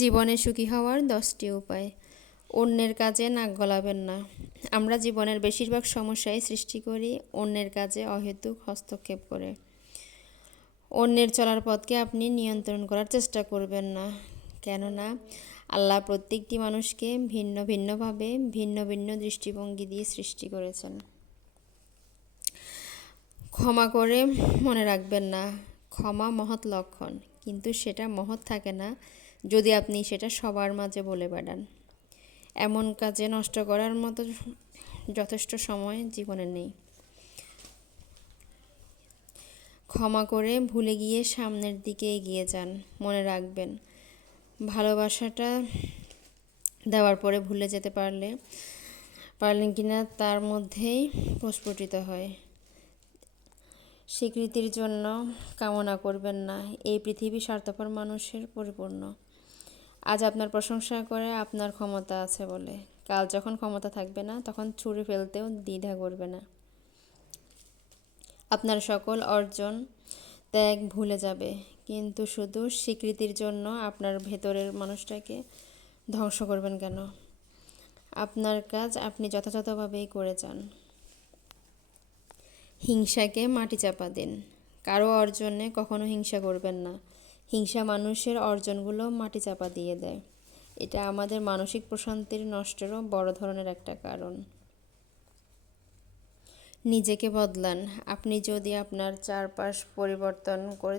জীবনে সুখী হওয়ার 10টি উপায়। অন্যের কাজে নাক গলাবেন না। আমরা জীবনের বেশিরভাগ সমস্যাই সৃষ্টি করি অন্যের কাজে অহেতুক হস্তক্ষেপ করে। অন্যের চলার পথকে আপনি নিয়ন্ত্রণ করার চেষ্টা করবেন না, কেননা আল্লাহ প্রত্যেকটি মানুষকে ভিন্ন ভিন্নভাবে ভিন্ন ভিন্ন দৃষ্টিভঙ্গি দিয়ে সৃষ্টি করেছেন। ক্ষমা করে মনে রাখবেন না, ক্ষমা মহৎ লক্ষণ, কিন্তু সেটা মহৎ থাকে না যদি আপনি সেটা সবার মাঝে বলে বেড়ান। এমন কাজে নষ্ট করার মতো যথেষ্ট সময় জীবনে নেই। ক্ষমা করে ভুলে গিয়ে সামনের দিকে এগিয়ে যান। মনে রাখবেন, ভালোবাসাটা দেওয়ার পরে ভুলে যেতে পারলেন কিনা তার মধ্যেই প্রস্ফুটিত হয়। স্বীকৃতির জন্য কামনা করবেন না। এই পৃথিবী স্বার্থপর মানুষের পরিপূর্ণ। আজ আপনার প্রশংসা করে আপনার ক্ষমতা আছে বলে, কাল যখন ক্ষমতা থাকবে না তখন ছুঁড়ে ফেলতেও দ্বিধা করবে না। আপনার সকল অর্জন ত্যাগ ভুলে যাবে, কিন্তু শুধু স্বীকৃতির জন্য আপনার ভেতরের মানুষটাকে ধ্বংস করবেন কেন? আপনার কাজ আপনি যথাযথভাবেই করে যান। হিংসাকে মাটি চাপা দিন। কারো অর্জনে কখনো হিংসা করবেন না। হিংসা মানুষের অর্জনগুলো মাটি চাপা দিয়ে দেয়। এটা আমাদের মানসিক প্রশান্তির নষ্টেরও বড় ধরনের একটা কারণ। নিজেকে বদলান। আপনি যদি আপনার চারপাশ পরিবর্তন করে